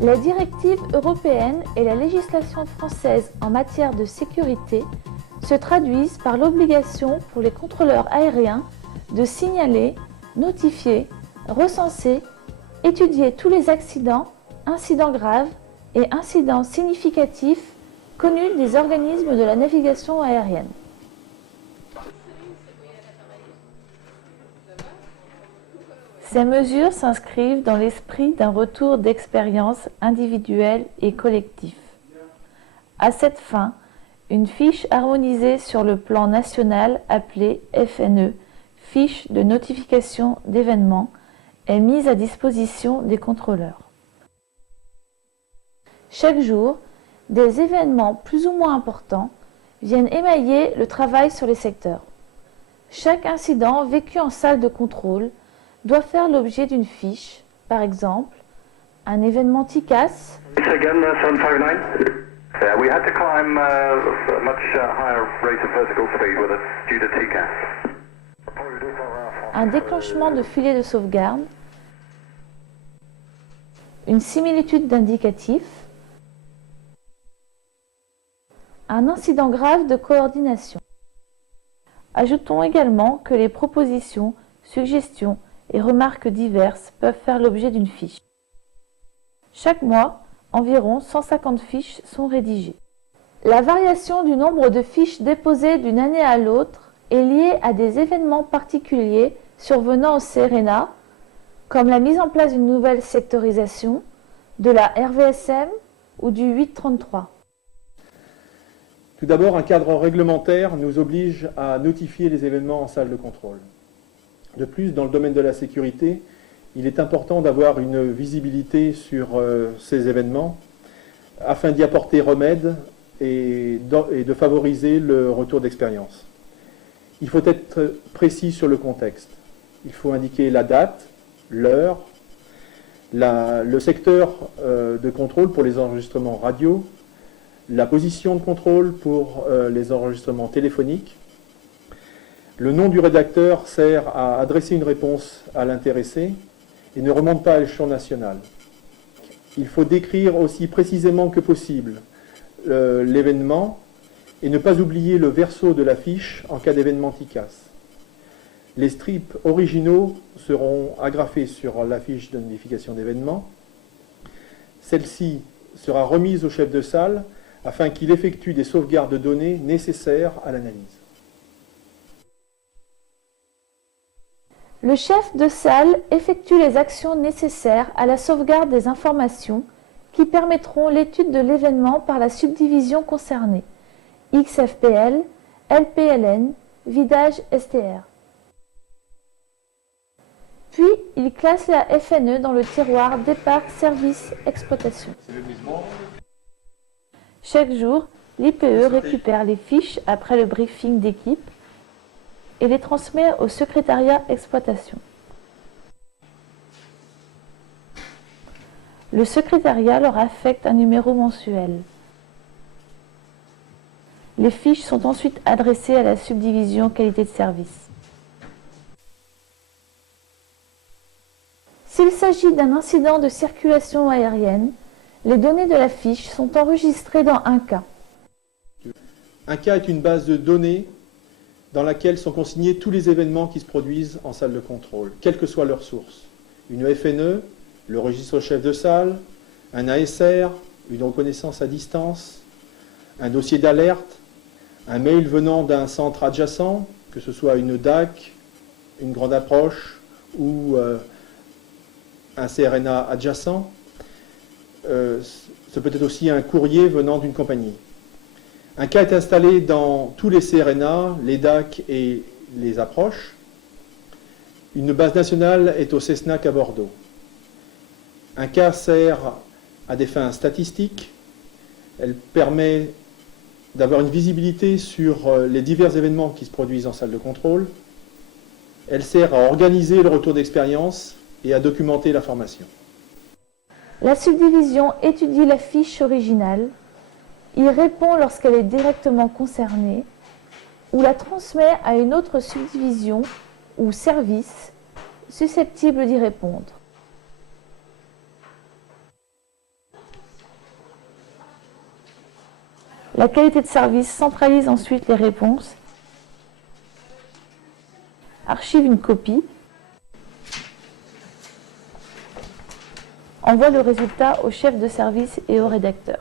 La directive européenne et la législation française en matière de sécurité se traduisent par l'obligation pour les contrôleurs aériens de signaler, notifier, recenser, étudier tous les accidents, incidents graves et incidents significatifs connus des organismes de la navigation aérienne. Ces mesures s'inscrivent dans l'esprit d'un retour d'expérience individuelle et collectif. À cette fin, une fiche harmonisée sur le plan national appelée FNE, fiche de notification d'événements, est mise à disposition des contrôleurs. Chaque jour, des événements plus ou moins importants viennent émailler le travail sur les secteurs. Chaque incident vécu en salle de contrôle doit faire l'objet d'une fiche, par exemple, un événement TICAS, un déclenchement de filet de sauvegarde, une similitude d'indicatif, un incident grave de coordination. Ajoutons également que les propositions, suggestions et remarques diverses peuvent faire l'objet d'une fiche. Chaque mois, environ 150 fiches sont rédigées. La variation du nombre de fiches déposées d'une année à l'autre est liée à des événements particuliers survenant au CERENA, comme la mise en place d'une nouvelle sectorisation, de la RVSM ou du 833. Tout d'abord, un cadre réglementaire nous oblige à notifier les événements en salle de contrôle. De plus, dans le domaine de la sécurité, il est important d'avoir une visibilité sur ces événements afin d'y apporter remède et de favoriser le retour d'expérience. Il faut être précis sur le contexte. Il faut indiquer la date, l'heure, le secteur de contrôle pour les enregistrements radio, la position de contrôle pour les enregistrements téléphoniques. Le nom du rédacteur sert à adresser une réponse à l'intéressé et ne remonte pas à l'échelon national. Il faut décrire aussi précisément que possible l'événement et ne pas oublier le verso de la fiche en cas d'événement TICAS. Les strips originaux seront agrafés sur la fiche de notification d'événement. Celle-ci sera remise au chef de salle afin qu'il effectue des sauvegardes de données nécessaires à l'analyse. Le chef de salle effectue les actions nécessaires à la sauvegarde des informations qui permettront l'étude de l'événement par la subdivision concernée, XFPL, LPLN, vidage STR. Puis, il classe la FNE dans le tiroir départ service exploitation. Chaque jour, l'IPE récupère les fiches après le briefing d'équipe et les transmet au secrétariat exploitation. Le secrétariat leur affecte un numéro mensuel. Les fiches sont ensuite adressées à la subdivision qualité de service. S'il s'agit d'un incident de circulation aérienne, les données de la fiche sont enregistrées dans un cas. Un cas est une base de données dans laquelle sont consignés tous les événements qui se produisent en salle de contrôle, quelle que soit leur source. Une FNE, le registre chef de salle, un ASR, une reconnaissance à distance, un dossier d'alerte, un mail venant d'un centre adjacent, que ce soit une DAC, une grande approche ou un CRNA adjacent. Ce peut être aussi un courrier venant d'une compagnie. Un cas est installé dans tous les CRNA, les DAC et les approches. Une base nationale est au CESNAC à Bordeaux. Un cas sert à des fins statistiques. Elle permet d'avoir une visibilité sur les divers événements qui se produisent en salle de contrôle. Elle sert à organiser le retour d'expérience et à documenter l'information. La subdivision étudie la fiche originale, y répond lorsqu'elle est directement concernée, ou la transmet à une autre subdivision ou service susceptible d'y répondre. La qualité de service centralise ensuite les réponses, archive une copie, envoie le résultat au chef de service et au rédacteur.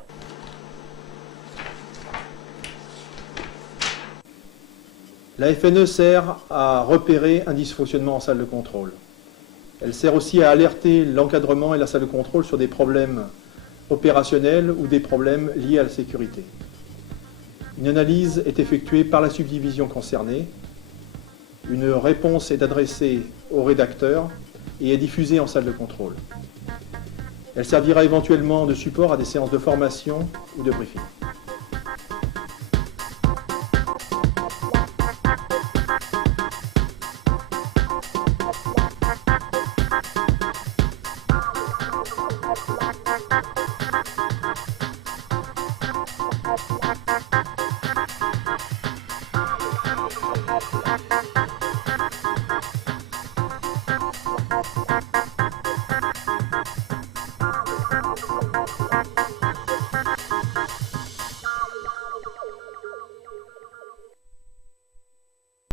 La FNE sert à repérer un dysfonctionnement en salle de contrôle. Elle sert aussi à alerter l'encadrement et la salle de contrôle sur des problèmes opérationnels ou des problèmes liés à la sécurité. Une analyse est effectuée par la subdivision concernée. Une réponse est adressée au rédacteur et est diffusée en salle de contrôle. Elle servira éventuellement de support à des séances de formation ou de briefing.